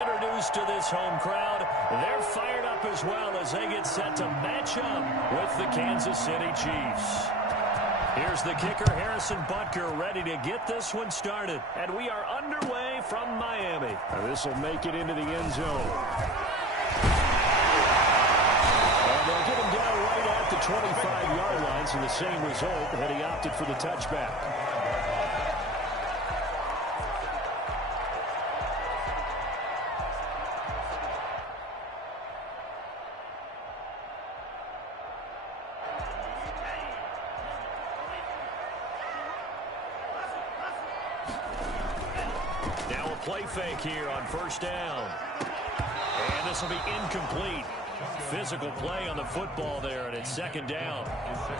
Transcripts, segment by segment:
Introduced to this home crowd, they're fired up as well as they get set to match up with the Kansas City Chiefs. Here's the kicker, Harrison Butker, ready to get this one started. And we are underway from Miami. This will make it into the end zone. And they'll get him down right at the 25-yard line, so the same result, and he opted for the touchback. Play fake here on first down. And this will be incomplete. Physical play on the football there, and it's second down.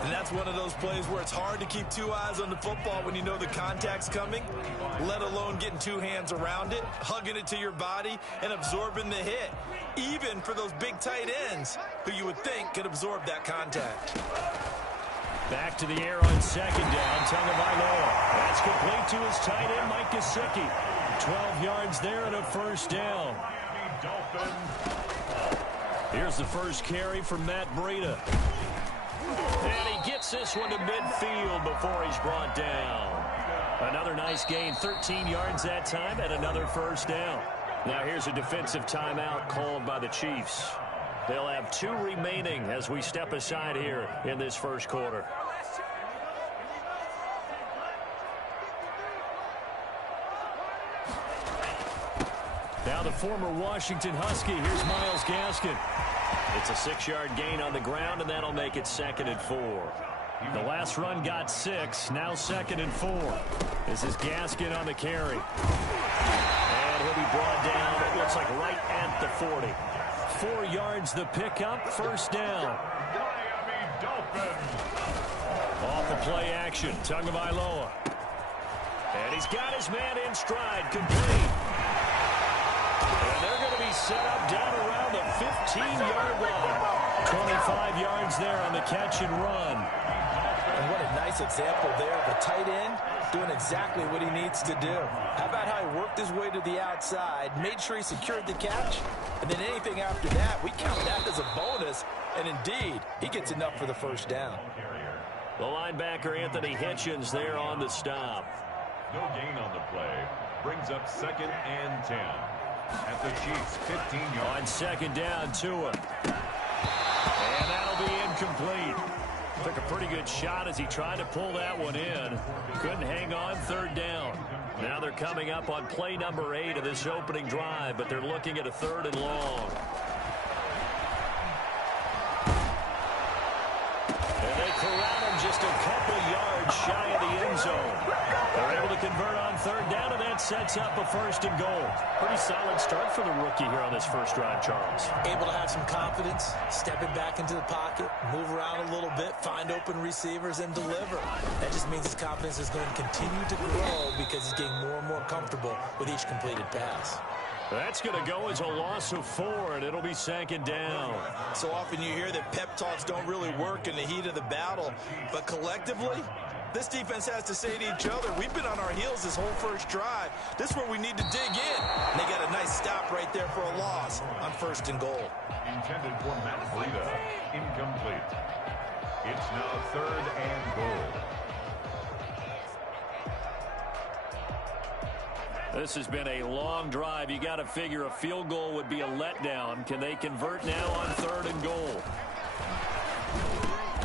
And that's one of those plays where it's hard to keep two eyes on the football when you know the contact's coming, let alone getting two hands around it, hugging it to your body, and absorbing the hit, even for those big tight ends who you would think could absorb that contact. Back to the air on second down. Tagovailoa. That's complete to his tight end, Mike Gesicki. 12 yards there and a first down. Here's the first carry for Matt Breida. And he gets this one to midfield before he's brought down. Another nice gain, 13 yards that time, and another first down. Now here's a defensive timeout called by the Chiefs. They'll have 2 remaining as we step aside here in this first quarter. Now the former Washington Husky. Here's Myles Gaskin. It's a 6-yard gain on the ground, and that'll make it 2nd and 4. The last run got 6. Now 2nd and 4. This is Gaskin on the carry. And he'll be brought down, it looks like right at the 40. 4 yards the pickup, first down. Off the play action, Tagovailoa. And he's got his man in stride, complete. And they're going to be set up down around the 15-yard line. 25 yards there on the catch and run. And what a nice example there of a tight end doing exactly what he needs to do. How about how he worked his way to the outside, made sure he secured the catch, and then anything after that, we count that as a bonus, and indeed, he gets enough for the first down. The linebacker, Anthony Hitchens, there on the stop. No gain on the play. Brings up 2nd and 10. At the Chiefs, 15 yards. On second down, Tua. And that'll be incomplete. Took a pretty good shot as he tried to pull that one in. Couldn't hang on, third down. Now they're coming up on play number 8 of this opening drive, but they're looking at a 3rd and long. And they corral him just a couple yards shy of the end zone. They're able to convert on 3rd down, and that sets up a 1st and goal. Pretty solid start for the rookie here on this first drive, Charles. Able to have some confidence, stepping back into the pocket, move around a little bit, find open receivers, and deliver. That just means his confidence is going to continue to grow because he's getting more and more comfortable with each completed pass. That's going to go as a loss of 4, and it'll be 2nd down. So often you hear that pep talks don't really work in the heat of the battle, but collectively, this defense has to say to each other, we've been on our heels this whole first drive. This is where we need to dig in. And they got a nice stop right there for a loss on 1st and goal. Intended for Matt Breida. Incomplete. It's now 3rd and goal. This has been a long drive. You got to figure a field goal would be a letdown. Can they convert now on 3rd and goal?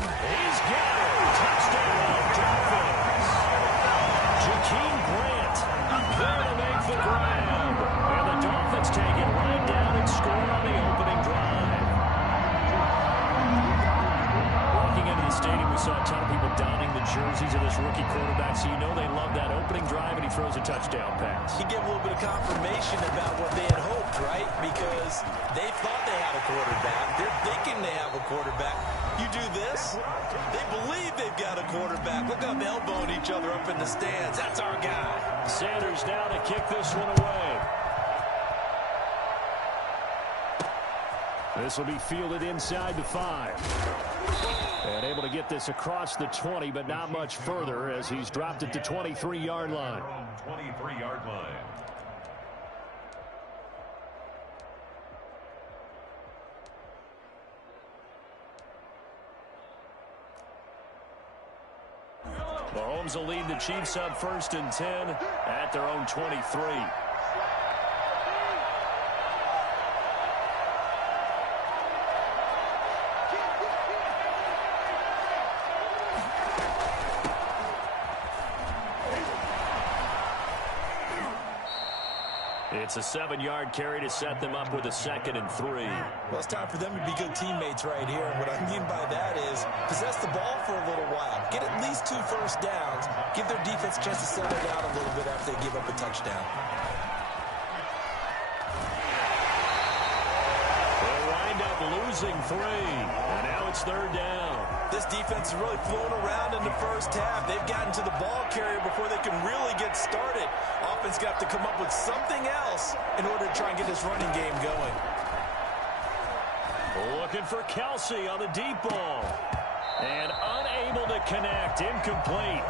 He's got it. Touchdown, Dolphins. Jakeem Grant there to make the grab. And the Dolphins take it right down and score on the opening drive. Walking into the stadium, we saw a ton of people donning the jerseys of this rookie quarterback, so you know they love that opening drive, and he throws a touchdown pass. He gave a little bit of confirmation about what they had hoped, right? Because they thought they had a quarterback. They're thinking they have a quarterback. You do this, they believe they've got a quarterback. Look how they're elbowing each other up in the stands. That's our guy. Sanders now to kick this one away. This will be fielded inside the 5. And able to get this across the 20, but not much further as he's dropped it to 23-yard line. 23-yard line. Mahomes will lead the Chiefs up 1st and 10 at their own 23. It's a 7-yard carry to set them up with a 2nd and 3. Well, it's time for them to be good teammates right here. And what I mean by that is possess the ball for a little while. Get at least 2 first downs. Give their defense a chance to settle down a little bit after they give up a touchdown. They'll wind up losing 3. And now it's 3rd down. This defense is really flown around in the first half. They've gotten to the ball carrier before they can really get started. Offense got to come up with something else in order to try and get this running game going. Looking for Kelsey on the deep ball. And unable to connect. Incomplete.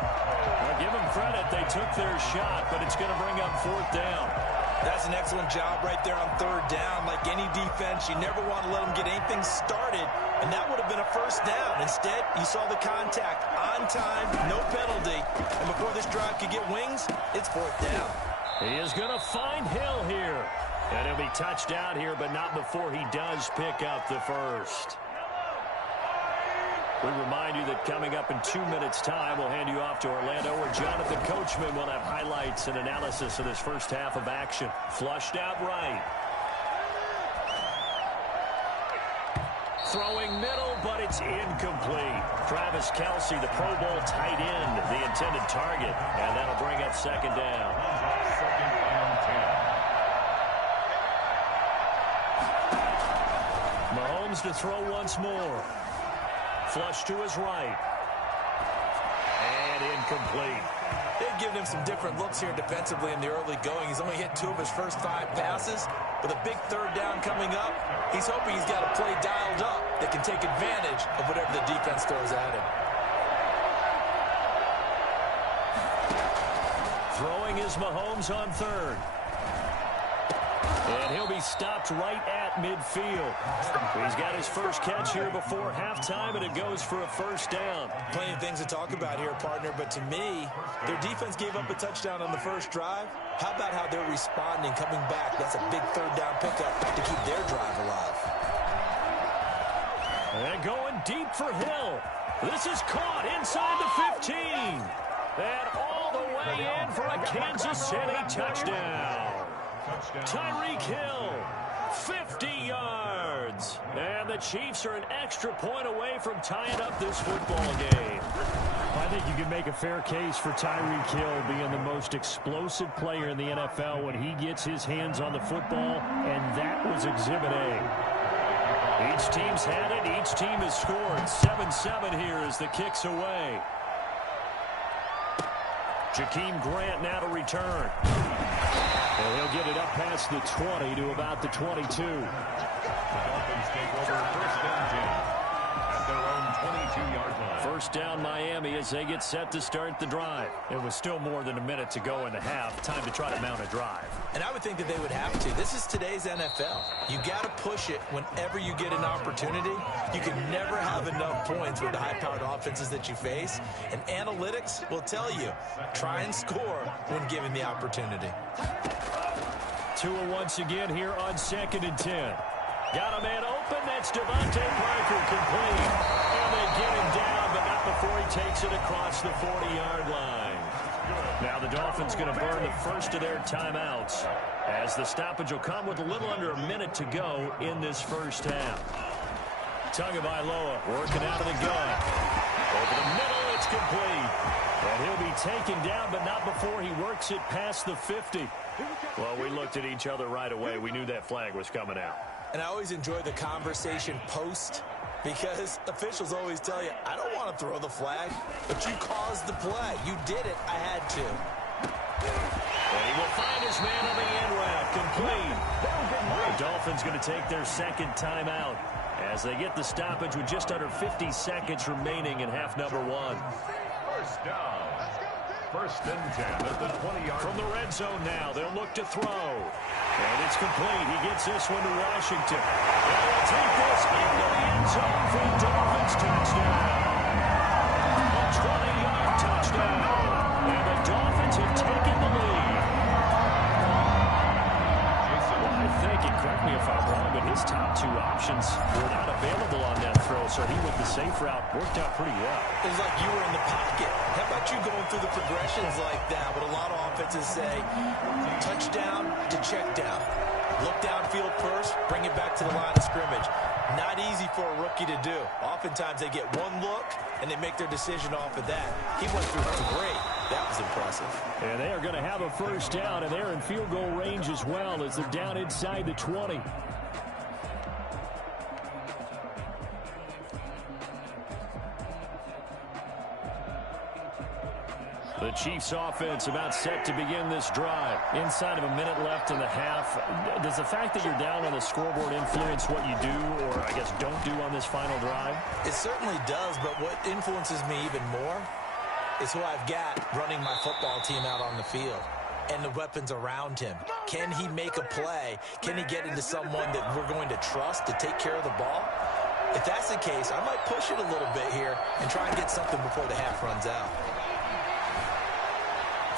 I'll give them credit. They took their shot, but it's going to bring up 4th down. That's an excellent job right there on 3rd down. Like any defense, you never want to let them get anything started, and that would have been a first down. Instead, you saw the contact on time, no penalty, and before this drive could get wings, it's 4th down. He is going to find Hill here, and he'll be touched out here, but not before he does pick up the first. We remind you that coming up in 2 minutes' time, we'll hand you off to Orlando, where Jonathan Coachman will have highlights and analysis of this first half of action. Flushed out right. Throwing middle, but it's incomplete. Travis Kelsey, the Pro Bowl tight end, the intended target, and that'll bring up 2nd down. 2nd and 10. Mahomes to throw once more. Flush to his right. And incomplete. They've given him some different looks here defensively in the early going. He's only hit 2 of his first 5 passes. With a big 3rd down coming up, he's hoping he's got a play dialed up that can take advantage of whatever the defense throws at him. Throwing is Mahomes on 3rd. And he'll be stopped right at midfield. He's got his first catch here before halftime, and it goes for a 1st down. Plenty of things to talk about here, partner, but to me, their defense gave up a touchdown on the first drive. How about how they're responding, coming back? That's a big 3rd down pickup to keep their drive alive. And going deep for Hill. This is caught inside the 15. And all the way in for a Kansas City touchdown. Tyreek Hill, 50 yards. And the Chiefs are an extra point away from tying up this football game. I think you can make a fair case for Tyreek Hill being the most explosive player in the NFL when he gets his hands on the football, and that was Exhibit A. Each team's had it. Each team has scored. 7-7 here as the kick's away. Jakeem Grant now to return. And he'll get it up past the 20 to about the 22. The Dolphins take over 1st and 10 at their own 22-yard line. 1st down Miami as they get set to start the drive. It was still more than a minute to go in the half. Time to try to mount a drive. And I would think that they would have to. This is today's NFL. You got to push it whenever you get an opportunity. You can never have enough points with the high-powered offenses that you face. And analytics will tell you, try and score when given the opportunity. Tua once again here on 2nd and 10. Got a man open. That's Devontae Parker complete. And they get him down, but not before he takes it across the 40-yard line. Now the Dolphins going to burn the first of their timeouts as the stoppage will come with a little under a minute to go in this first half. Tagovailoa working out of the gun. Over the middle, it's complete. And he'll be taken down, but not before he works it past the 50. Well, we looked at each other right away. We knew that flag was coming out. And I always enjoy the conversation post because officials always tell you, I don't want to throw the flag, but you caused the play. You did it. I had to. And he will find his man on the end route. Complete. The Dolphins going to take their 2nd timeout as they get the stoppage with just under 50 seconds remaining in half number 1. 1st down. 1st and 10 at the 20-yard. From the red zone now, they'll look to throw. And it's complete. He gets this one to Washington. And they'll take this into the end zone for the Dolphins touchdown. A 20-yard touchdown. touchdown. And the Dolphins have taken the lead. Well, I think, and correct me if I'm wrong, but his top two options were not available on that throw, so he went the safe route. Worked out pretty well. It was like you were in the pocket. How about you going through the progressions like that? What a lot of offenses say, touchdown to check down. Look downfield first, bring it back to the line of scrimmage. Not easy for a rookie to do. Oftentimes they get one look, and they make their decision off of that. He went through great. That was impressive. And they are going to have a first down, and they're in field goal range as well as they're down inside the 20. The Chiefs offense about set to begin this drive. Inside of a minute left in the half. Does the fact that you're down on the scoreboard influence what you do, or I guess don't do on this final drive? It certainly does, but what influences me even more is who I've got running my football team out on the field and the weapons around him. Can he make a play? Can he get into someone that we're going to trust to take care of the ball? If that's the case, I might push it a little bit here and try and get something before the half runs out.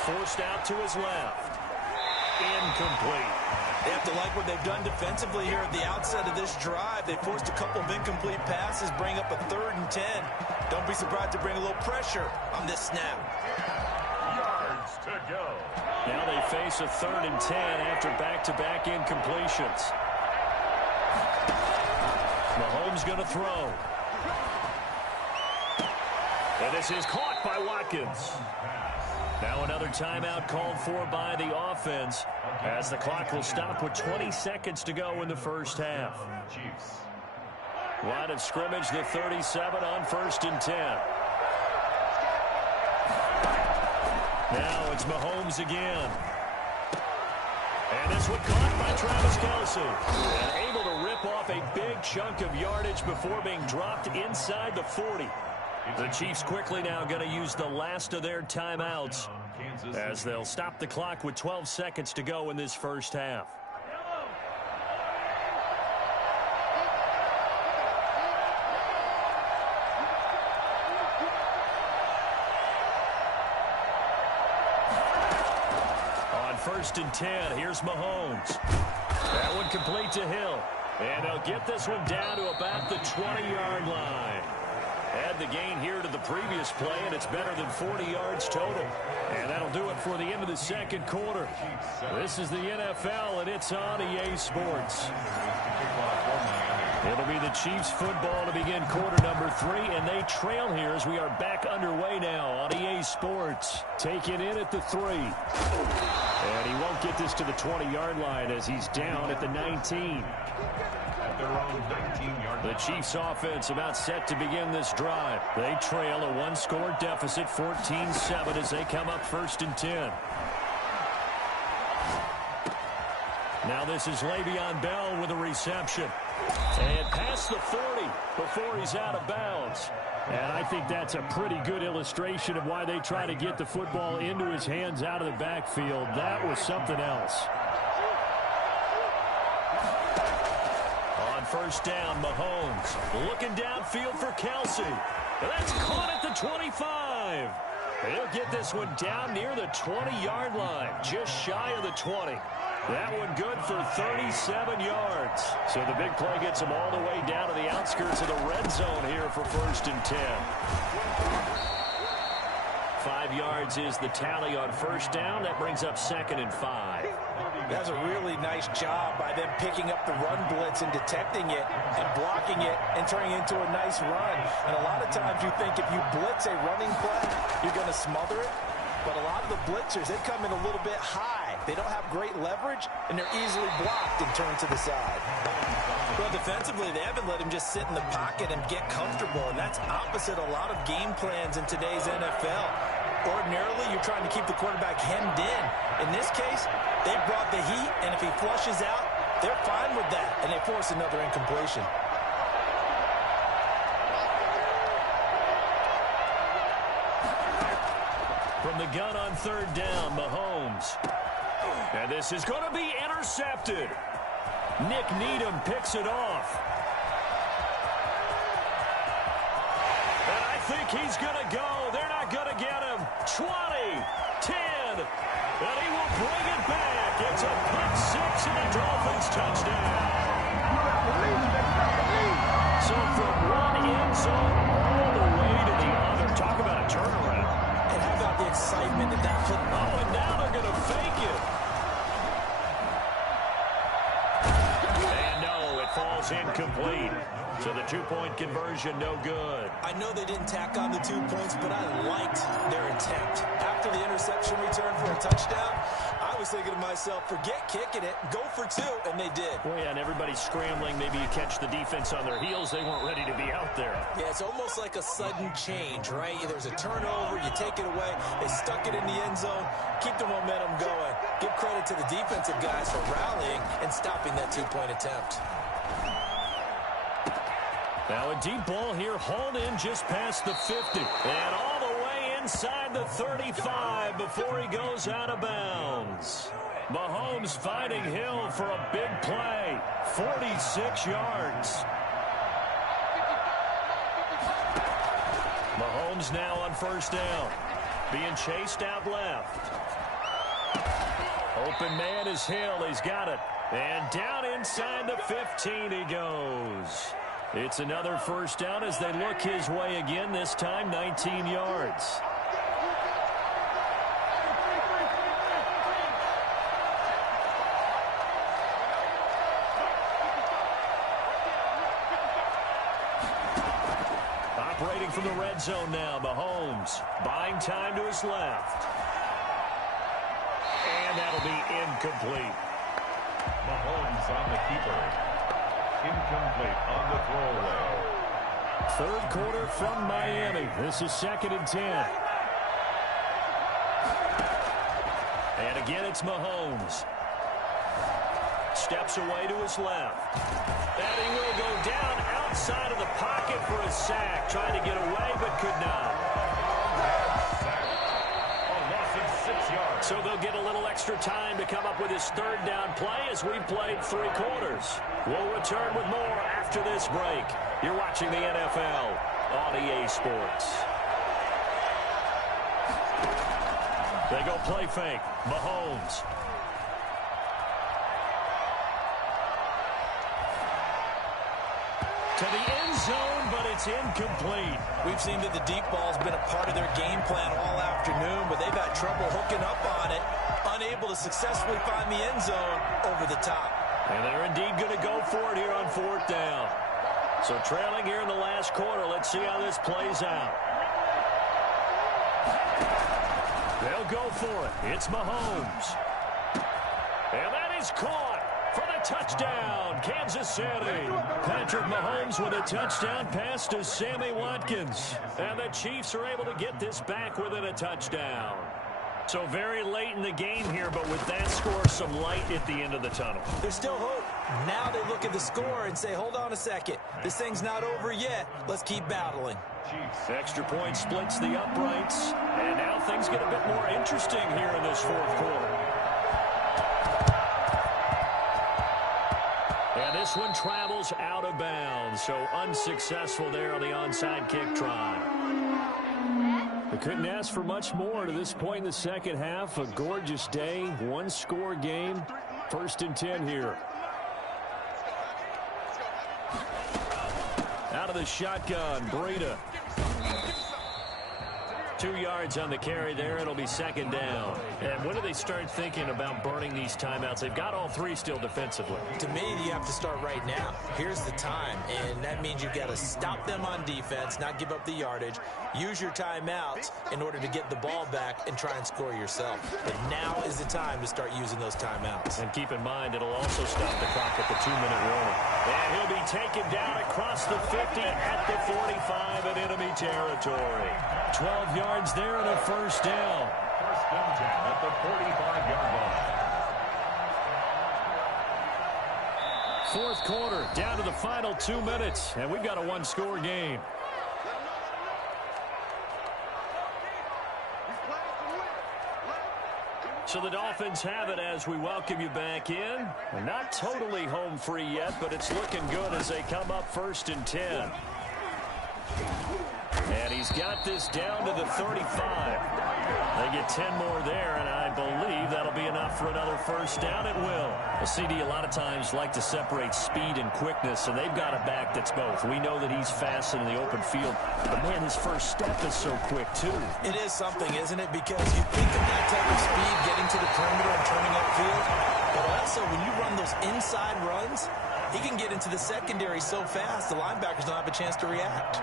Forced out to his left. Incomplete. They have to like what they've done defensively here at the outset of this drive. They forced a couple of incomplete passes, bring up a 3rd and 10. Don't be surprised to bring a little pressure on this snap. Yards to go. Now they face a 3rd and 10 after back-to-back incompletions. Mahomes going to throw. And this is caught by Watkins. Now another timeout called for by the offense as the clock will stop with 20 seconds to go in the first half. Line of scrimmage, the 37 on 1st and 10. Now it's Mahomes again. And this one caught by Travis Kelce. And able to rip off a big chunk of yardage before being dropped inside the 40. The Chiefs quickly now going to use the last of their timeouts as they'll stop the clock with 12 seconds to go in this first half. On 1st and 10, here's Mahomes. That one complete to Hill. And they'll get this one down to about the 20-yard line. Add the gain here to the previous play, and it's better than 40 yards total. And that'll do it for the end of the second quarter. This is the NFL, and it's on EA Sports. It'll be the Chiefs football to begin quarter number 3, and they trail here as we are back underway now on EA Sports. Take it in at the 3. And he won't get this to the 20-yard line as he's down at the 19. The Chiefs offense about set to begin this drive. They trail a one-score deficit, 14-7, as they come up 1st and 10. Now this is Le'Veon Bell with a reception. And past the 40 before he's out of bounds. And I think that's a pretty good illustration of why they try to get the football into his hands out of the backfield. That was something else. On 1st down, Mahomes looking downfield for Kelce. And that's caught at the 25. They'll get this one down near the 20-yard line, just shy of the 20. That one good for 37 yards. So the big play gets them all the way down to the outskirts of the red zone here for 1st and 10. 5 yards is the tally on 1st down. That brings up 2nd and 5. That's a really nice job by them picking up the run blitz and detecting it and blocking it and turning it into a nice run. And a lot of times you think if you blitz a running play, you're going to smother it. But a lot of the blitzers, they come in a little bit high. They don't have great leverage, and they're easily blocked and turned to the side. Well, defensively, they haven't let him just sit in the pocket and get comfortable, and that's opposite a lot of game plans in today's NFL. Ordinarily, you're trying to keep the quarterback hemmed in. In this case, they brought the heat, and if he flushes out, they're fine with that, and they force another incompletion. From the gun on 3rd down, Mahomes. And this is going to be intercepted. Nick Needham picks it off. And I think he's going to go. They're not going to get him. 20, 10, and he will bring it back. It's a pick six and a Dolphins touchdown. So from one end zone all the way to the other. Talk about a turnaround. And how about the excitement that that put? Oh, and now they're going to fake it. And no, it falls incomplete. So the two-point conversion, no good. I know they didn't tack on the 2 points, but I liked their attempt. After the interception return for a touchdown, I was thinking to myself, forget kicking it, go for two, and they did. Well, yeah, and everybody's scrambling. Maybe you catch the defense on their heels. They weren't ready to be out there. Yeah, it's almost like a sudden change, right? There's a turnover, you take it away, they stuck it in the end zone, keep the momentum going. Give credit to the defensive guys for rallying and stopping that two-point attempt. Now a deep ball here, hauled in just past the 50. And all the way inside the 35 before he goes out of bounds. Mahomes finding Hill for a big play. 46 yards. Mahomes now on first down. Being chased out left. Open man is Hill. He's got it. And down inside the 15 he goes. It's another first down as they look his way again, this time 19 yards. Operating from the red zone now, Mahomes buying time to his left. And that'll be incomplete. Mahomes on the keeper. Incomplete on the throwaway. Third quarter from Miami. This is 2nd and 10. And again, it's Mahomes. Steps away to his left. And he will go down outside of the pocket for a sack. Trying to get away, but could not. So they'll get a little extra time to come up with his third down play as we've played 3 quarters. We'll return with more after this break. You're watching the NFL on EA Sports. They go play fake. Mahomes. To the end zone, but it's incomplete. We've seen that the deep ball's been a part of their game plan all afternoon, but they've had trouble hooking up on it, unable to successfully find the end zone over the top. And they're indeed going to go for it here on 4th down. So trailing here in the last quarter, let's see how this plays out. They'll go for it. It's Mahomes. And that is caught for the touchdown, Kansas City. Patrick Mahomes with a touchdown pass to Sammy Watkins. And the Chiefs are able to get this back within a touchdown. So very late in the game here, but with that score, some light at the end of the tunnel. There's still hope. Now they look at the score and say, hold on a second. This thing's not over yet. Let's keep battling. Extra point splits the uprights. And now things get a bit more interesting here in this 4th quarter. And this one travels out of bounds. So unsuccessful there on the onside kick try. They couldn't ask for much more to this point in the second half. A gorgeous day, 1-score game. 1st and 10 here. Out of the shotgun, Breida. 2 yards on the carry there. It'll be 2nd down. And when do they start thinking about burning these timeouts? They've got all 3 still defensively. To me, you have to start right now. Here's the time, and that means you've got to stop them on defense, not give up the yardage, use your timeouts in order to get the ball back and try and score yourself. But now is the time to start using those timeouts. And keep in mind, it'll also stop the clock at the 2-minute warning. And he'll be taken down across the 50 at the 45 in enemy territory. 12 yards there and a first down. 1st and 10 at the 45-yard line. 4th quarter, down to the final 2 minutes, and we've got a 1-score game. So the Dolphins have it as we welcome you back in. Not totally home free yet, but it's looking good as they come up 1st and 10. And he's got this down to the 35. They get 10 more there, and I believe that'll be enough for another first down. It will. The CD a lot of times like to separate speed and quickness, and they've got a back that's both. We know that he's fast in the open field, but, man, his first step is so quick, too. It is something, isn't it? Because you think of that type of speed getting to the perimeter and turning upfield, but also when you run those inside runs, he can get into the secondary so fast, the linebackers don't have a chance to react.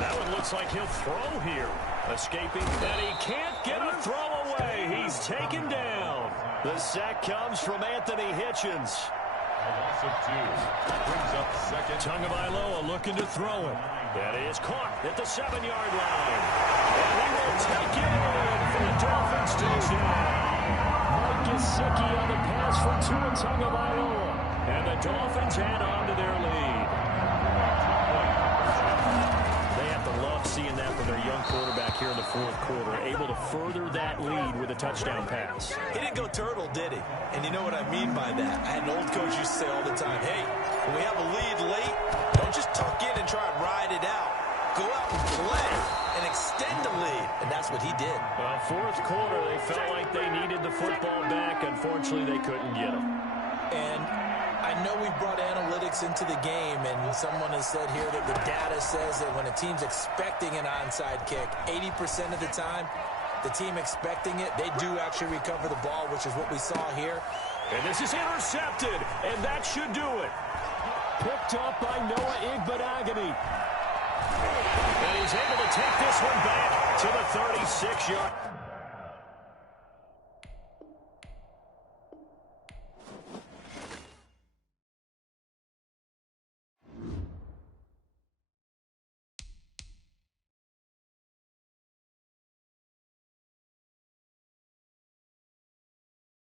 That one looks like he'll throw here. Escaping, and he can't get a throw away. He's taken down. The sack comes from Anthony Hitchens. A loss of 2. Brings up second. Tagovailoa looking to throw it. That is caught at the 7-yard line. And he will take it in for the Dolphins touchdown. Mike Gesicki on the pass from Tua Tagovailoa. And the Dolphins add on to their lead. They have to love seeing that from their young quarterback here in the fourth quarter, able to further that lead with a touchdown pass. He didn't go turtle, did he? And you know what I mean by that. I had an old coach used to say all the time, hey, when we have a lead late, don't just tuck in and try and ride it out. Go out and play and extend the lead. And that's what he did. Well, fourth quarter, they felt like they needed the football back. Unfortunately, they couldn't get him. And I know we brought analytics into the game, and someone has said here that the data says that when a team's expecting an onside kick, 80% of the time, the team expecting it, they do actually recover the ball, which is what we saw here. And this is intercepted, and that should do it. Picked up by Noah Igbenogany. And he's able to take this one back to the 36-yard.